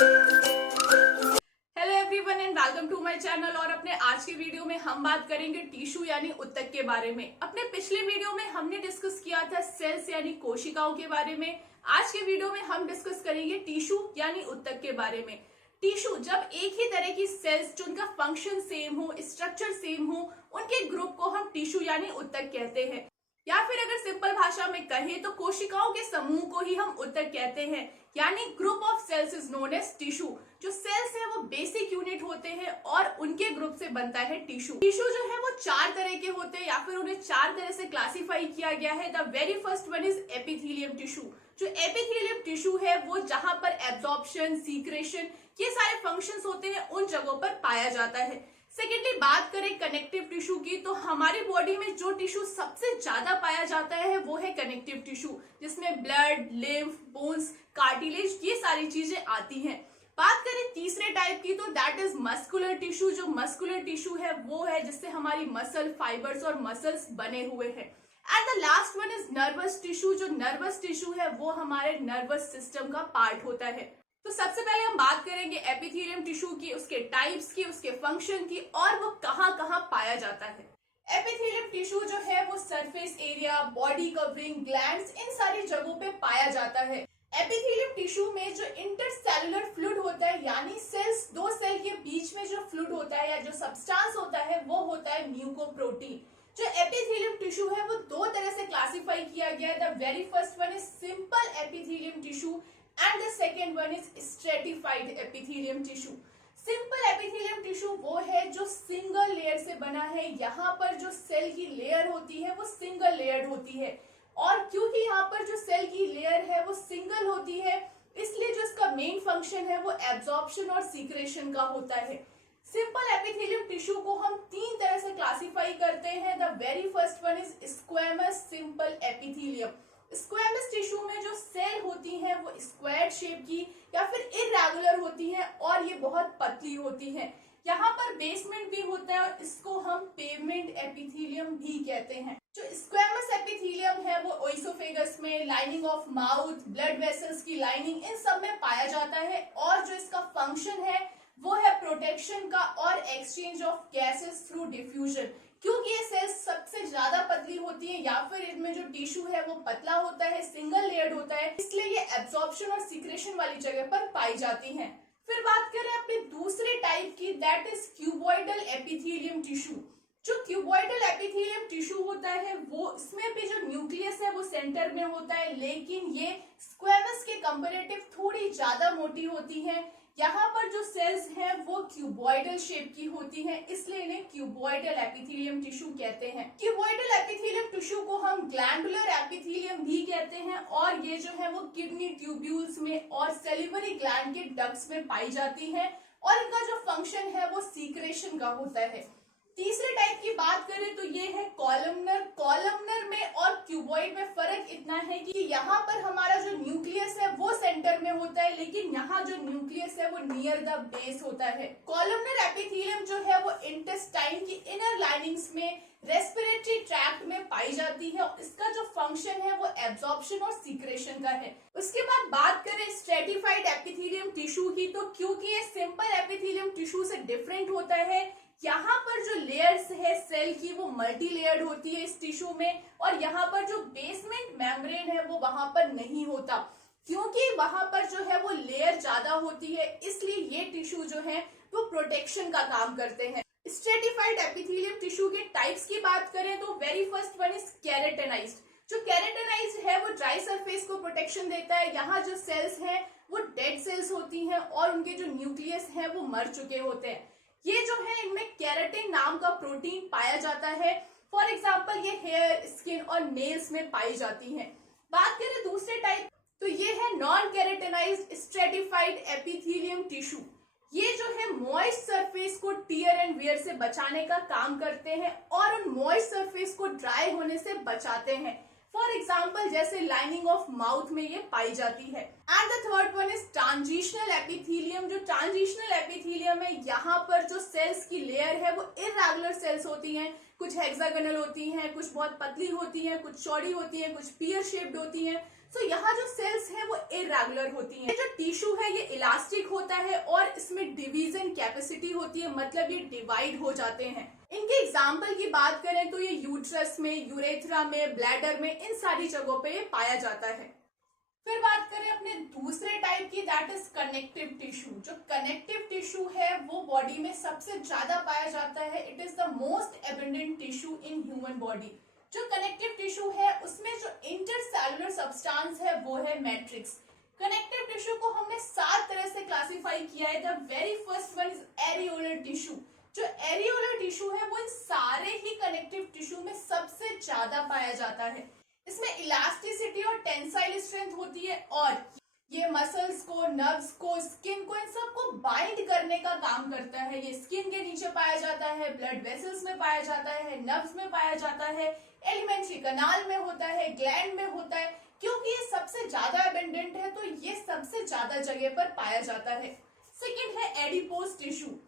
Hello everyone and welcome to my channel. और अपने आज के वीडियो में हम बात करेंगे टिश्यू यानी उत्तक के बारे में। अपने पिछले वीडियो में हमने डिस्कस किया था सेल्स यानी कोशिकाओं के बारे में। आज के वीडियो में हम डिस्कस करेंगे टिश्यू यानी उत्तक के बारे में। टिश्यू जब एक ही तरह की सेल्स जो उनका फंक्शन सेम हो, स्ट्रक्चर सेम हो, उनके ग्रुप को हम टिश्यू यानी उत्तक कहते हैं। या फिर अगर सिंपल भाषा में कहें तो कोशिकाओं के समूह को ही हम उत्तक कहते हैं, यानी group of cells is known as tissue. जो सेल्स है वो बेसिक यूनिट होते हैं और उनके ग्रुप से बनता है टिश्यू। टिश्यू जो है वो चार तरह के होते हैं या फिर उन्हें चार तरह से क्लासिफाई किया गया है। The very first one is epithelium tissue. जो एपिथेलियम टिश्यू है वो जहां पर एब्जॉर्प्शन, सीक्रेशन ये सारे फंक्शंस होते हैं उन जगहों पर पाया जाता है। सेकेंडली बात करें कनेक्टिव टिश्यू की, तो हमारी बॉडी में जो टिश्यू सबसे ज्यादा पाया जाता है वो है कनेक्टिव टिश्यू, जिसमें ब्लड, लिम्फ, बोन्स, कार्टिलेज ये सारी चीजें आती हैं। बात करें तीसरे टाइप की तो दैट इज मस्कुलर टिश्यू। जो मस्कुलर टिश्यू है वो है जिससे हमारी मसल फाइबर्स और मसल्स बने हुए हैं। And the last one is nervous tissue. जो नर्वस टिश्यू है वो हमारे नर्वस सिस्टम का पार्ट होता है। तो सबसे पहले हम बात करेंगे एपिथेलियम टिश्यू की, उसके टाइप्स की, उसके फंक्शन की और वो कहाँ कहाँ पाया जाता है। एपिथेलियम टिश्यू जो है वो surface area, body covering, glands इन सारी जगहों पे पाया जाता है। एपिथेलियम टिश्यू में जो इंटरसेलुलर फ्लूइड होता है, यानी सेल्स दो सेल के बीच में जो फ्लूइड होता है या जो सब्सटेंस होता है वो होता है म्यूकोप्रोटीन। जो एपिथेलियम टिश्यू है वो दो तरह से क्लासिफाई किया गया है। The very first one is simple epithelium tissue and the second one is stratified epithelium tissue. Simple epithelium tissue वो है जो सिंगल लेयर से बना है। यहाँ पर जो सेल की लेयर होती है वो सिंगल लेयर्ड होती है, और क्योंकि यहाँ पर जो सेल की लेयर है वो सिंगल होती है इसलिए जो इसका मेन फंक्शन है वो एब्जॉर्प्शन और सीक्रेशन का होता है। सिंपल एपिथेलियम टिश्यू को हम तीन तरह से क्लासिफाई करते हैं। The very first one is squamous simple epithelium. Squamous tissue में जो सेल होती हैं वो स्क्वायर शेप की या फिर इरेगुलर होती हैं और ये बहुत पतली होती हैं। यहाँ पर बेसमेंट भी होता है और इसको हम पेवमेंट एपिथेलियम भी कहते हैं। जो स्क्वैमस एपिथेलियम है वो ओइसोफेगस में, lining of mouth, blood vessels की लाइनिंग इन सब में पाया जाता है। और जो इसका फंक्शन है वो है प्रोटेक्शन का और exchange of gases through diffusion. क्योंकि ये सेल्स सबसे ज्यादा पतली होती है या फिर इनमें जो टिश्यू है वो पतला होता है, सिंगल लेयर्ड होता है, इसलिए ये एब्जॉर्प्शन और सीक्रेशन वाली जगह पर पाई जाती हैं। फिर बात करें अपने दूसरे टाइप की, that is cuboidal epithelium tissue. जो क्यूबॉइडल एपिथेलियम टिश्यू होता है वो इसमें भी जो न्यूक्लियस है वो सेंटर में होता है, लेकिन ये स्क्वैमस के कंपैरेटिव थोड़ी ज्यादा मोटी होती है। यहाँ पर जो सेल्स हैं वो क्यूबॉइडल शेप की होती हैं, इसलिए इन्हें क्यूबॉइडल एपिथेलियम टिश्यू कहते हैं। क्यूबॉइडल एपिथेलियम टिश्यू को हम ग्लैंडुलर एपिथेलियम भी कहते हैं और ये जो है वो किडनी ट्यूब्यूल्स में और सेलिवरी ग्लैंड के डक्ट्स में पाई जाती हैं और इनका जो फंक्शन है वो सीक्रेशन का होता है। तीसरे टाइप की बात करें तो ये है कॉलमनर। कॉलमनर में और क्यूबॉइड में फर्क इतना है कि यहाँ पर हमारा जो न्यूक्लियस है वो सेंटर में होता है, लेकिन यहाँ जो न्यूक्लियस है वो नियर द बेस होता है। कॉलमनर एपिथेलियम जो है वो इंटेस्टाइन की इनर लाइनिंग्स में, रेस्पिरेटरी ट्रैक्ट में पाई जाती है। इसका जो फंक्शन है वो एब्जॉर्प्शन और सीक्रेशन का है। उसके बाद बात करें स्ट्रेटिफाइड एपिथेलियम टिश्यू की, तो क्योंकि ये सिंपल एपिथेलियम टिश्यू से डिफरेंट होता है, यहाँ पर जो लेयर्स है सेल की वो मल्टी लेयर्ड होती है इस टिश्यू में, और यहाँ पर जो बेसमेंट मेम्ब्रेन है वो वहां पर नहीं होता। क्योंकि वहां पर जो है वो लेयर ज्यादा होती है इसलिए ये टिश्यू जो है वो प्रोटेक्शन का काम करते हैं। स्ट्रेटिफाइड एपिथेलियम टिश्यू के टाइप्स की बात करें तो very first one is keratinized. जो केराटिनाइज्ड है वो ड्राई सरफेस को प्रोटेक्शन देता है। यहाँ जो सेल्स हैं वो डेड सेल्स होती हैं और उनके जो न्यूक्लियस है वो मर चुके होते हैं। ये जो है इनमें केराटिन नाम का प्रोटीन पाया जाता है। फॉर एग्जाम्पल ये हेयर, स्किन और नेल्स में पाई जाती हैं। बात करें दूसरे टाइप तो ये है non keratinized stratified epithelium tissue. ये जो है मॉइस्ट सरफेस को टियर एंड वियर से बचाने का काम करते हैं और उन मॉइस्ट सरफेस को ड्राई होने से बचाते हैं। फॉर एग्जाम्पल जैसे लाइनिंग ऑफ माउथ में ये पाई जाती है। And the third one is transitional epithelium. जो ट्रांजिशनल एपिथेलियम है यहाँ पर जो सेल्स की लेयर है वो इरेगुलर सेल्स होती हैं, कुछ हेक्सागोनल होती हैं, कुछ बहुत पतली होती हैं, कुछ चौड़ी होती हैं, कुछ पियर शेप्ड होती हैं। सो यहाँ जो सेल्स है वो इरेगुलर होती हैं। जो टिश्यू है ये इलास्टिक होता है और इसमें डिवीजन कैपेसिटी होती है, मतलब ये डिवाइड हो जाते हैं। इनके एग्जाम्पल की बात करें तो ये यूट्रस में, यूरेथ्रा में, ब्लैडर में, इन सारी जगहों पे ये पाया जाता है। फिर बात करें अपने दूसरे टाइप की, दैट इज कनेक्टिव टिश्यू। जो कनेक्टिव टिश्यू है वो बॉडी में सबसे ज्यादा पाया जाता है। It is the most abundant tissue in human body. जो कनेक्टिव टिश्यू है उसमें जो इंटरसेलुलर सब्सटेंस है वो है मैट्रिक्स। कनेक्टिव टिश्यू को हमने 7 तरह से क्लासिफाई किया है। The very first one is areolar tissue. जो एरियोलर टिश्यू है वो इन सारे ही कनेक्टिव टिश्यू में सबसे ज्यादा पाया जाता है। इसमें इलास्टिसिटी और टेंसाइल स्ट्रेंथ होती है और ये मसल्स को, नर्व्स को, स्किन को, इन सबको बाइंड करने का काम करता है। ये स्किन के नीचे पाया जाता है, ब्लड वेसल्स में पाया जाता है, नर्व्स में पाया जाता है, एलिमेंट्री कनाल में होता है, ग्लैंड में होता है। क्योंकि ये सबसे ज्यादा एबंडेंट है तो ये सबसे ज्यादा जगह पर पाया जाता है। सेकेंड है एडिपोज टिश्यू।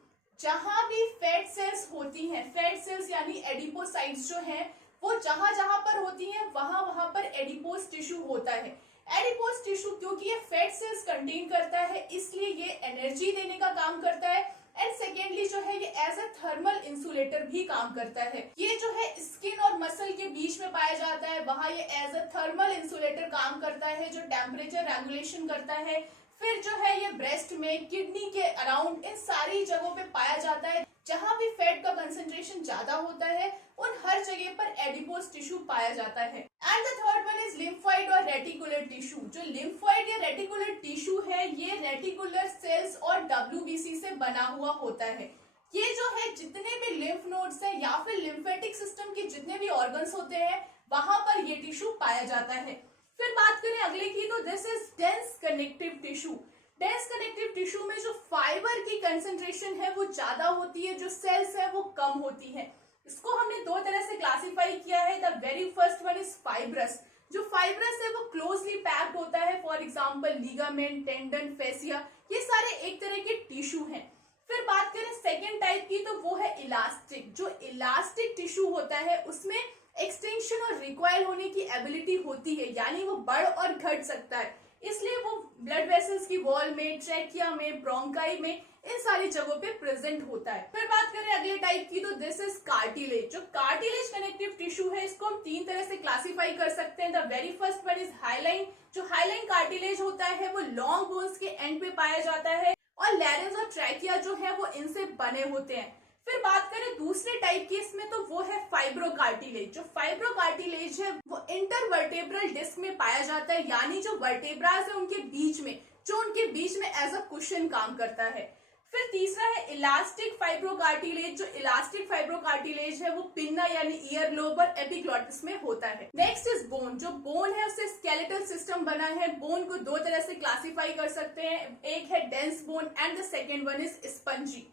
जहां भी फैट सेल्स होती हैं, फैट सेल्स यानी एडिपोसाइट्स जो हैं, वो जहां जहां पर होती हैं वहां वहां पर एडिपोज टिश्यू होता है। एडिपोज टिश्यू क्योंकि ये फैट सेल्स कंटेन करता है इसलिए ये एनर्जी देने का काम करता है। एंड सेकेंडली जो है ये एज अ थर्मल इंसुलेटर भी काम करता है। ये जो है स्किन और मसल के बीच में पाया जाता है, वहां ये एज अ थर्मल इंसुलेटर काम करता है जो टेम्परेचर रेगुलेशन करता है। फिर जो है ये ब्रेस्ट में, किडनी के अराउंड, इन सारी जगहों पे पाया जाता है। जहां भी फैट का कंसंट्रेशन ज्यादा होता है उन हर जगह पर एडिपोज टिश्यू पाया जाता है। And the third one is lymphoid और रेटिकुलर टिश्यू। जो लिम्फोइड या रेटिकुलर टिश्यू है ये रेटिकुलर सेल्स और डब्ल्यूबीसी से बना हुआ होता है। ये जो है जितने भी लिम्फ नोड्स हैं या फिर लिम्फेटिक सिस्टम के जितने भी ऑर्गन्स होते हैं वहां पर ये टिश्यू पाया जाता है। फिर बात करें अगले की तो this is dense connective tissue. Dense connective tissue में जो फाइबर की कंसंट्रेशन है वो ज्यादा होती है, जो सेल्स है वो कम होती है। इसको हमने 2 तरह से क्लासिफाई किया है। The very first one is fibrous. जो फाइब्रस है वो क्लोजली पैक्ड होता है। For example ligament, tendon, fascia, ये सारे एक तरह के टिश्यू हैं। फिर बात करें सेकेंड टाइप की तो वो है इलास्टिक। जो इलास्टिक टिश्यू होता है उसमें एक्सटेंशन और रिकॉइल होने की एबिलिटी होती है, यानी वो बढ़ और घट सकता है। इसलिए वो ब्लड वेसल्स की वॉल में, ट्रैकिया में, ब्रोंकाई में, इन सारी जगहों पे प्रेजेंट होता है। फिर बात करें अगले टाइप की तो दिस इज कार्टिलेज। जो कार्टिलेज कनेक्टिव टिश्यू है इसको हम 3 तरह से क्लासिफाई कर सकते हैं। The very first one is hyaline. जो हाइलाइन कार्टिलेज होता है वो लॉन्ग बोन्स के एंड पे पाया जाता है और लैरिंक्स और ट्रैकिया जो है वो इनसे बने होते हैं। फिर बात करें दूसरे टाइप की इसमें तो वो है फाइब्रोकार्टिलेज। जो फाइब्रोकार्टिलेज है वो इंटरवर्टेब्रल डिस्क में पाया जाता है, यानी जो वर्टेब्रास है उनके बीच में, जो उनके बीच में एज अ कुशन काम करता है। फिर तीसरा है इलास्टिक फाइब्रोकार्टिलेज। जो इलास्टिक फाइब्रोकार्टिलेज है वो पिन्ना यानी ईयर लोब और एपिग्लॉटिस में होता है। Next is bone. जो बोन है उससे स्केलेटल सिस्टम बना है। बोन को 2 तरह से क्लासिफाई कर सकते हैं, एक है dense bone and the second one is spongy.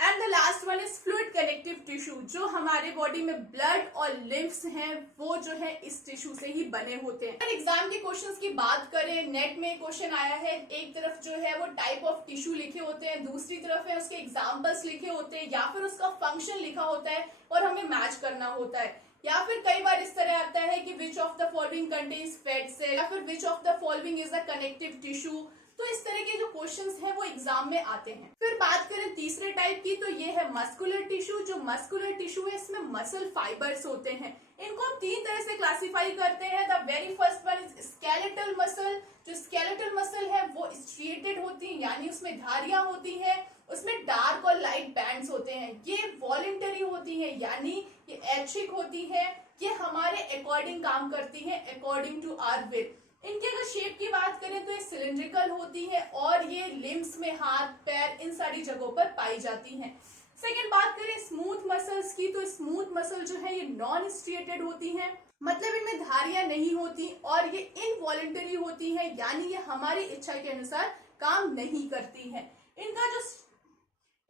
And the last one is fluid connective tissue. जो हमारे बॉडी में ब्लड और लिम्फ्स हैं वो जो है इस टिश्यू से ही बने होते हैं। एग्जाम के क्वेश्चंस की बात करें, नेट में क्वेश्चन आया है, एक तरफ जो है वो टाइप ऑफ टिश्यू लिखे होते हैं, दूसरी तरफ है उसके एग्जाम्पल्स लिखे होते हैं या फिर उसका फंक्शन लिखा होता है और हमें मैच करना होता है। या फिर कई बार इस तरह आता है कि which of the following contains fat cell या फिर which of the following is a connective tissue. तो इस तरह के जो क्वेश्चंस हैं वो एग्जाम में आते हैं। फिर बात करें तीसरे टाइप की तो ये है मस्कुलर टिश्यू। जो मस्कुलर टिश्यू है इसमें मसल फाइबर्स होते हैं। इनको हम 3 तरह से क्लासिफाई करते हैं। The very first one is skeletal muscle. जो स्केलेटल मसल है वो स्ट्रिएटेड होती है, यानी उसमें धारियां होती हैं, उसमें डार्क और लाइट बैंड्स होते हैं। ये वॉलेंटरी होती है, यानी ये ऐच्छिक होती है, ये हमारे अकॉर्डिंग काम करती है, अकॉर्डिंग टू आवर विल। इनके अगर शेप की बात करें तो ये सिलिंड्रिकल होती है और ये लिम्स में, हाथ, पैर, इन सारी जगहों पर पाई जाती हैं। सेकेंड बात करें स्मूथ मसल्स की तो स्मूथ मसल जो है ये नॉन स्ट्रिएटेड होती हैं, मतलब इनमें धारियां नहीं होती और ये इनवॉलेंटरी होती है, यानी ये हमारी इच्छा के अनुसार काम नहीं करती है।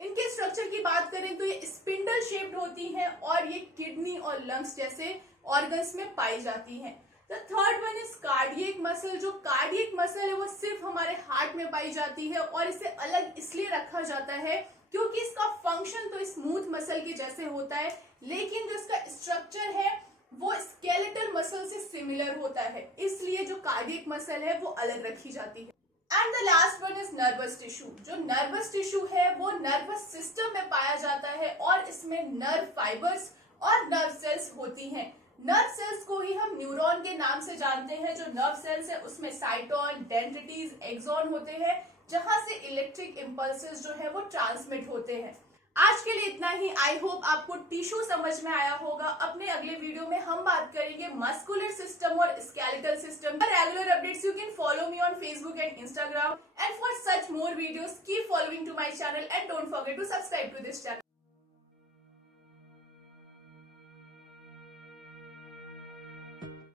इनके स्ट्रक्चर की बात करें तो ये स्पिंडल शेप्ड होती हैं और ये किडनी और लंग्स जैसे ऑर्गन्स में पाई जाती हैं। The third one is cardiac muscle. जो कार्डियक मसल है वो सिर्फ हमारे हार्ट में पाई जाती है और इसे अलग इसलिए रखा जाता है क्योंकि इसका फंक्शन तो स्मूथ मसल के जैसे होता है, लेकिन जो इसका स्ट्रक्चर है वो स्केलेटल मसल से सिमिलर होता है, इसलिए जो कार्डियक मसल है वो अलग रखी जाती है। And the last one is nervous tissue. जो नर्वस टिश्यू है वो नर्वस सिस्टम में पाया जाता है और इसमें नर्व फाइबर्स और नर्व सेल्स होती हैं। नर्व सेल्स को ही हम न्यूरॉन के नाम से जानते हैं। जो नर्व सेल्स है उसमें साइटोन, डेंड्रिटीज, एक्सॉन होते हैं, जहां से इलेक्ट्रिक इंपल्सेस जो है वो ट्रांसमिट होते हैं। आज के लिए इतना ही। आई होप आपको टिश्यू समझ में आया होगा। अपने अगले वीडियो में हम बात करेंगे मस्कुलर सिस्टम और skeletal system. For regular updates, you can follow me on Facebook and Instagram. And for such more videos, keep following to my channel and don't forget to subscribe to this channel.